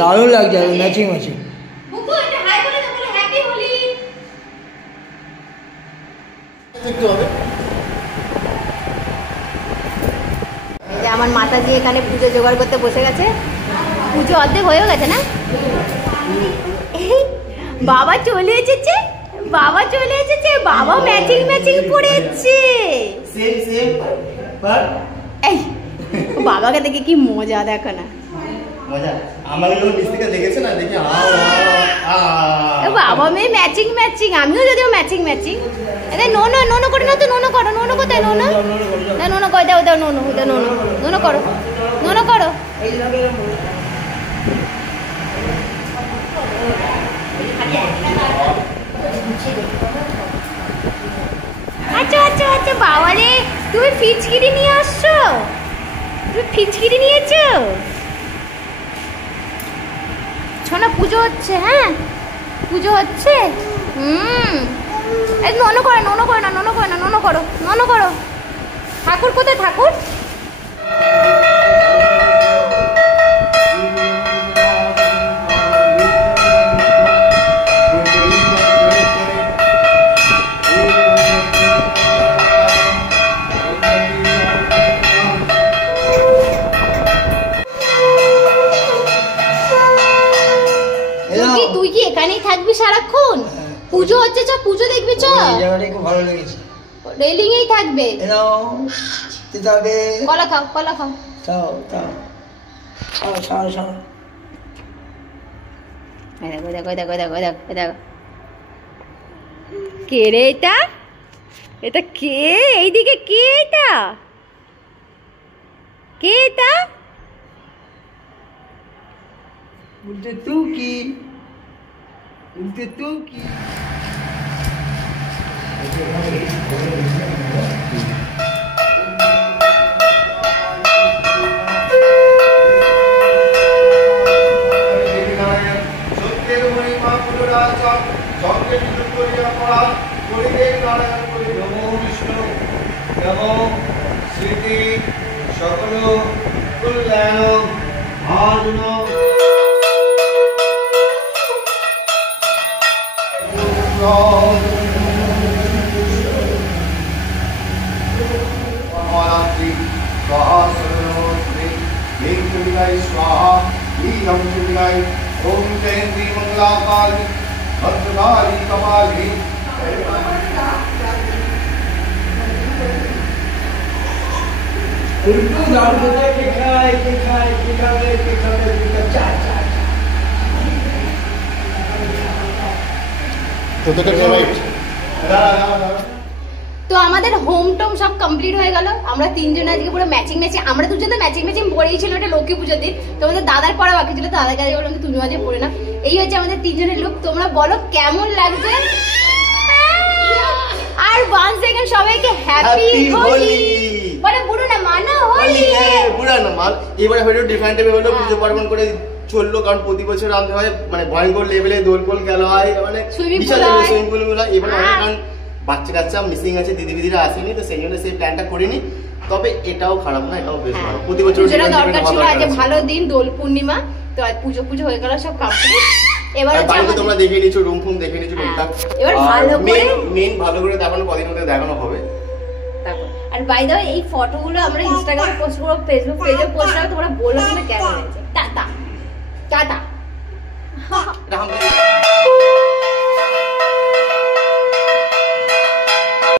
দারুণ লাগছে matching matching. আমার মাতা দিয়ে এখানে পুজো জোগাড় করতে বসে গেছে। পুজো অর্ধেক হয়েও গেছে না? বাবা চলে এসেছে, বাবা চলে এসেছে, বাবা ম্যাচিং ম্যাচিং পড়েছে। এই বাবাকে দেখে কি মজা, দেখো না মজা। আমার লোক নিচ থেকে দেখেছে না, দেখে বাবা মেয়ে ম্যাচিং ম্যাচিং, আমিও যদিও ম্যাচিং ম্যাচিং। এদের নোনো নোনো করে না তো, নোনো করো, নোনো কোথায় নোনো? না নোনো করে দাও, দাও নোনো, ওদের নোনো, নোনো করো, নোনো করো। আচ্ছা আচ্ছা আচ্ছা, বাবা রে তুমি ফিচকিরি নিয়ে আসছো, তুমি ফিচকিরি নিয়েছো? শোনা পুজো হচ্ছে, হ্যাঁ পুজো হচ্ছে। এই নোনো করো, নোনো করো না, নোনো করো না, নোনো করো, নোনো করো। ঠাকুর কোথায় ঠাকুর? তুই কি এখানেই থাকবি সারাক্ষণ? পুজো হচ্ছে, চ পুজো দেখবি, চ। জায়গাটা খুব ভালো লেগেছে। রেলিং এই থাকবে। কলা খাও, কলা খাও। তাও তাও ছাড় ছাড়। দেখো দেখো দেখো দেখো দেখো দেখো, কে রে এটা? এটা কে? এইদিকে কে এটা? কে এটা? বলতে তুই কি, বলতে তুই কি? স্মৃতি সকল কল্যাণ ভাজন स्वाहा ओम जयंती मंगलाकाली भद्रकाली कपाली। उल्टू दाल देते के खाए के खाए के खाए के खाए के चार चार। तो राइट। তো আমাদের হোম টোম সব কমপ্লিট হয়ে গেল। আমরা তিনজন আজকে পুরো ম্যাচিং ম্যাচিং, আমরা দুজন তো ম্যাচিং ম্যাচিং পরেই ছিল, ওটা লক্ষ্মী পুজোর দিন। তোমাদের দাদার পড়া বাকি ছিল, তো দাদার কাছে বললাম তুমি আজকে পড়ে না। এই হচ্ছে আমাদের তিনজনের লুক। তোমরা বলো কেমন লাগছে? আর 1 সেকেন্ড সবাইকে হ্যাপি হোলি বলে। বুড়ো না মানা হোলি, বুড়া না মাল। এবারে হলো ডিফারেন্ট টাইপের হলো, পুজো পার্বণ করে চললো, কারণ প্রতি বছর আমাদের হয় মানে ভয়ঙ্কর লেভেলে দোলপোল খেলা হয়, মানে বিশাল সুইমিং পুল গুলো। এবার কারণ বাচ্চা কাচ্চা মিসিং আছে, দিদি দিদিরা আসেনি, তো সেই জন্য সেই প্ল্যানটা করিনি। তবে এটাও খারাপ না, এটাও বেশ ভালো। প্রতি বছর যেটা দরকার ছিল, আজ ভালো দিন দোল পূর্ণিমা, তো আজ পুজো পুজো হয়ে গেল, সব কমপ্লিট। এবার বাড়িতে তোমরা দেখে নিছো, রুম ফুম দেখে নিছো টুকটাক। এবার ভালো করে মেইন ভালো করে দেখানো, কদিন মধ্যে দেখানো হবে। আর বাই দ্য ওয়ে এই ফটোগুলো আমরা ইনস্টাগ্রামে পোস্ট করব, ফেসবুক পেজে পোস্ট করব। তোমরা বলো কিনা কেমন হয়েছে। Tata tata.